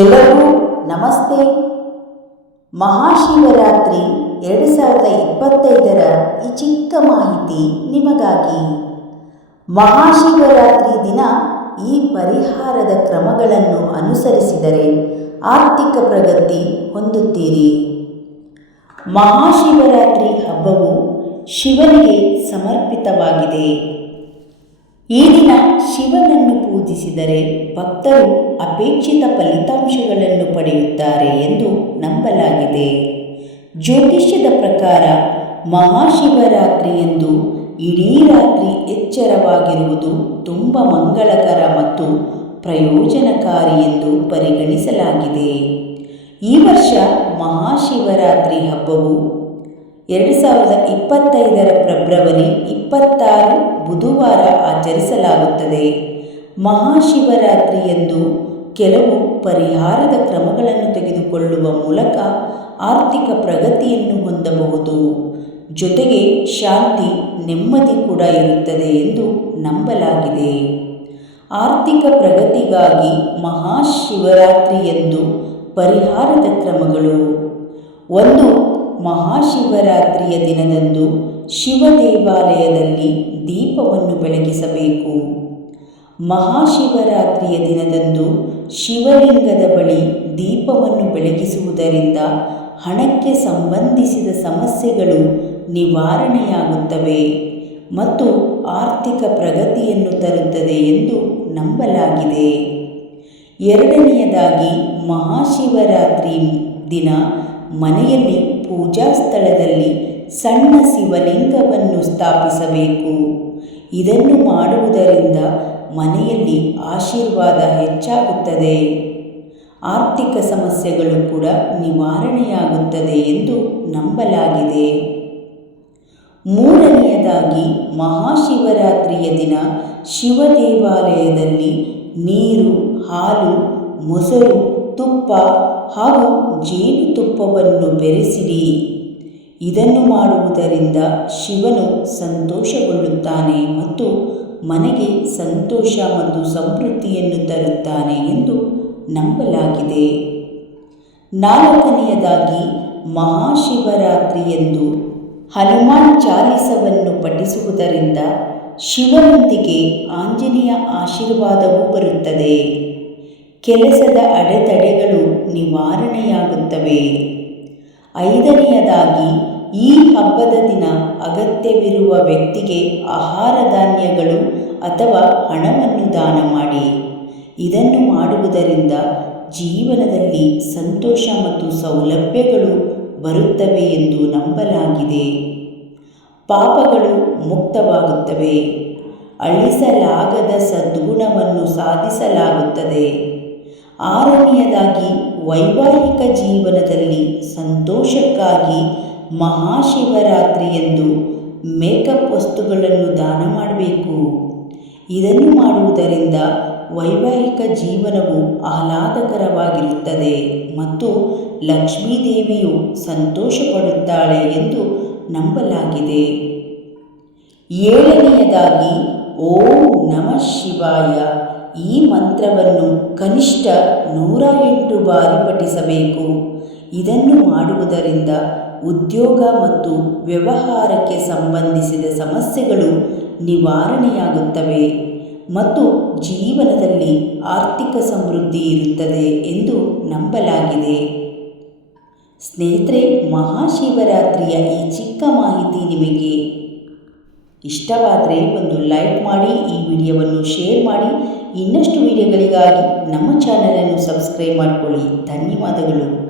ಎಲ್ಲರಿಗೂ ನಮಸ್ತೆ. ಮಹಾಶಿವರಾತ್ರಿ ಎರಡು ಸಾವಿರದ ಇಪ್ಪತ್ತೈದರ ಈ ಚಿಕ್ಕ ಮಾಹಿತಿ ನಿಮಗಾಗಿ. ಮಹಾಶಿವರಾತ್ರಿ ದಿನ ಈ ಪರಿಹಾರದ ಕ್ರಮಗಳನ್ನು ಅನುಸರಿಸಿದರೆ ಆರ್ಥಿಕ ಪ್ರಗತಿ ಹೊಂದುತ್ತೀರಿ. ಮಹಾಶಿವರಾತ್ರಿ ಹಬ್ಬವು ಶಿವನಿಗೆ ಸಮರ್ಪಿತವಾಗಿದೆ. ಈ ದಿನ ಶಿವನನ್ನು ಪೂಜಿಸಿದರೆ ಭಕ್ತರು ಅಪೇಕ್ಷಿತ ಫಲಿತಾಂಶಗಳನ್ನು ಪಡೆಯುತ್ತಾರೆ ಎಂದು ನಂಬಲಾಗಿದೆ. ಜ್ಯೋತಿಷ್ಯದ ಪ್ರಕಾರ ಮಹಾಶಿವರಾತ್ರಿ ಎಂದು ಇಡೀ ರಾತ್ರಿ ಎಚ್ಚರವಾಗಿರುವುದು ತುಂಬ ಮಂಗಳಕರ ಮತ್ತು ಪ್ರಯೋಜನಕಾರಿ ಎಂದು ಪರಿಗಣಿಸಲಾಗಿದೆ. ಈ ವರ್ಷ ಮಹಾಶಿವರಾತ್ರಿ ಹಬ್ಬವು ಎರಡು ಸಾವಿರದ ಇಪ್ಪತ್ತೈದರ ಫೆಬ್ರವರಿ ಇಪ್ಪತ್ತಾರು ಬುಧವಾರ ಆಚರಿಸಲಾಗುತ್ತದೆ. ಮಹಾಶಿವರಾತ್ರಿಯಂದು ಕೆಲವು ಪರಿಹಾರದ ಕ್ರಮಗಳನ್ನು ತೆಗೆದುಕೊಳ್ಳುವ ಮೂಲಕ ಆರ್ಥಿಕ ಪ್ರಗತಿಯನ್ನು ಹೊಂದಬಹುದು. ಜೊತೆಗೆ ಶಾಂತಿ, ನೆಮ್ಮದಿ ಕೂಡ ಇರುತ್ತದೆ ಎಂದು ನಂಬಲಾಗಿದೆ. ಆರ್ಥಿಕ ಪ್ರಗತಿಗಾಗಿ ಮಹಾಶಿವರಾತ್ರಿಯಂದು ಪರಿಹಾರದ ಕ್ರಮಗಳು. ಒಂದು ಮಹಾಶಿವರಾತ್ರಿಯ ದಿನದಂದು ಶಿವ ದೇವಾಲಯದಲ್ಲಿ ದೀಪವನ್ನು ಬೆಳಗಿಸಬೇಕು. ಮಹಾಶಿವರಾತ್ರಿಯ ದಿನದಂದು ಶಿವಲಿಂಗದ ಬಳಿ ದೀಪವನ್ನು ಬೆಳಗಿಸುವುದರಿಂದ ಹಣಕ್ಕೆ ಸಂಬಂಧಿಸಿದ ಸಮಸ್ಯೆಗಳು ನಿವಾರಣೆಯಾಗುತ್ತವೆ ಮತ್ತು ಆರ್ಥಿಕ ಪ್ರಗತಿಯನ್ನು ತರುತ್ತದೆ ಎಂದು ನಂಬಲಾಗಿದೆ. ಎರಡನೆಯದಾಗಿ ಮಹಾಶಿವರಾತ್ರಿ ದಿನ ಮನೆಯಲ್ಲಿ ಪೂಜಾ ಸ್ಥಳದಲ್ಲಿ ಸಣ್ಣ ಶಿವಲಿಂಗವನ್ನು ಸ್ಥಾಪಿಸಬೇಕು. ಇದನ್ನು ಮಾಡುವುದರಿಂದ ಮನೆಯಲ್ಲಿ ಆಶೀರ್ವಾದ ಹೆಚ್ಚಾಗುತ್ತದೆ. ಆರ್ಥಿಕ ಸಮಸ್ಯೆಗಳು ಕೂಡ ನಿವಾರಣೆಯಾಗುತ್ತದೆ ಎಂದು ನಂಬಲಾಗಿದೆ. ಮೂರನೆಯದಾಗಿ ಮಹಾಶಿವರಾತ್ರಿಯ ದಿನ ಶಿವ ದೇವಾಲಯದಲ್ಲಿ ನೀರು, ಹಾಲು, ಮೊಸರು, ತುಪ್ಪ ಹಾಗೂ ಜೇನುತುಪ್ಪವನ್ನು ಬೆರೆಸಿರಿ ಇದನ್ನು ಮಾಡುವುದರಿಂದ ಶಿವನು ಸಂತೋಷಗೊಳ್ಳುತ್ತಾನೆ ಮತ್ತು ಮನೆಗೆ ಸಂತೋಷ ಮತ್ತು ಸಮೃದ್ಧಿಯನ್ನು ತರುತ್ತಾನೆ ಎಂದು ನಂಬಲಾಗಿದೆ. ನಾಲ್ಕನೆಯದಾಗಿ ಮಹಾಶಿವರಾತ್ರಿಯಂದು ಹನುಮಾನ್ ಚಾಲಿಸವನ್ನು ಪಠಿಸುವುದರಿಂದ ಶಿವನೊಂದಿಗೆ ಆಂಜನೇಯ ಆಶೀರ್ವಾದವೂ ಬರುತ್ತದೆ. ಕೆಲಸದ ಅಡೆತಡೆಗಳು ನಿವಾರಣೆಯಾಗುತ್ತವೆ. ಐದನೆಯದಾಗಿ, ಈ ಹಬ್ಬದ ದಿನ ಅಗತ್ಯವಿರುವ ವ್ಯಕ್ತಿಗೆ ಆಹಾರ ಧಾನ್ಯಗಳು ಅಥವಾ ಹಣವನ್ನು ದಾನ ಮಾಡಿ. ಇದನ್ನು ಮಾಡುವುದರಿಂದ ಜೀವನದಲ್ಲಿ ಸಂತೋಷ ಮತ್ತು ಸೌಲಭ್ಯಗಳು ಬರುತ್ತವೆ ಎಂದು ನಂಬಲಾಗಿದೆ. ಪಾಪಗಳು ಮುಕ್ತವಾಗುತ್ತವೆ. ಅಳಿಸಲಾಗದ ಸದ್ಗುಣವನ್ನು ಸಾಧಿಸಲಾಗುತ್ತದೆ. ಆರನೆಯದಾಗಿ ವೈವಾಹಿಕ ಜೀವನದಲ್ಲಿ ಸಂತೋಷಕ್ಕಾಗಿ ಮಹಾಶಿವರಾತ್ರಿಯಂದು ಮೇಕಪ್ ವಸ್ತುಗಳನ್ನು ದಾನ ಮಾಡಬೇಕು. ಇದನ್ನು ಮಾಡುವುದರಿಂದ ವೈವಾಹಿಕ ಜೀವನವು ಆಹ್ಲಾದಕರವಾಗಿರುತ್ತದೆ ಮತ್ತು ಲಕ್ಷ್ಮೀದೇವಿಯು ಸಂತೋಷಪಡುತ್ತಾಳೆ ಎಂದು ನಂಬಲಾಗಿದೆ. ಏಳನೆಯದಾಗಿ ಓಂ ನಮಃ ಶಿವಾಯ. ಈ ಮಂತ್ರವನ್ನು ಕನಿಷ್ಠ ನೂರ ಎಂಟು ಬಾರಿ ಪಠಿಸಬೇಕು. ಇದನ್ನು ಮಾಡುವುದರಿಂದ ಉದ್ಯೋಗ ಮತ್ತು ವ್ಯವಹಾರಕ್ಕೆ ಸಂಬಂಧಿಸಿದ ಸಮಸ್ಯೆಗಳು ನಿವಾರಣೆಯಾಗುತ್ತವೆ ಮತ್ತು ಜೀವನದಲ್ಲಿ ಆರ್ಥಿಕ ಸಮೃದ್ಧಿ ಇರುತ್ತದೆ ಎಂದು ನಂಬಲಾಗಿದೆ. ಸ್ನೇಹಿತರೆ, ಮಹಾಶಿವರಾತ್ರಿಯ ಈ ಚಿಕ್ಕ ಮಾಹಿತಿ ನಿಮಗೆ ಇಷ್ಟವಾದರೆ ಒಂದು ಲೈಕ್ ಮಾಡಿ, ಈ ವಿಡಿಯೋವನ್ನು ಶೇರ್ ಮಾಡಿ ಇನ್ನಷ್ಟು ವಿಡಿಯೋಗಳಿಗಾಗಿ ನಮ್ಮ ಚಾನಲನ್ನು ಸಬ್ಸ್ಕ್ರೈಬ್ ಮಾಡಿಕೊಳ್ಳಿ. ಧನ್ಯವಾದಗಳು.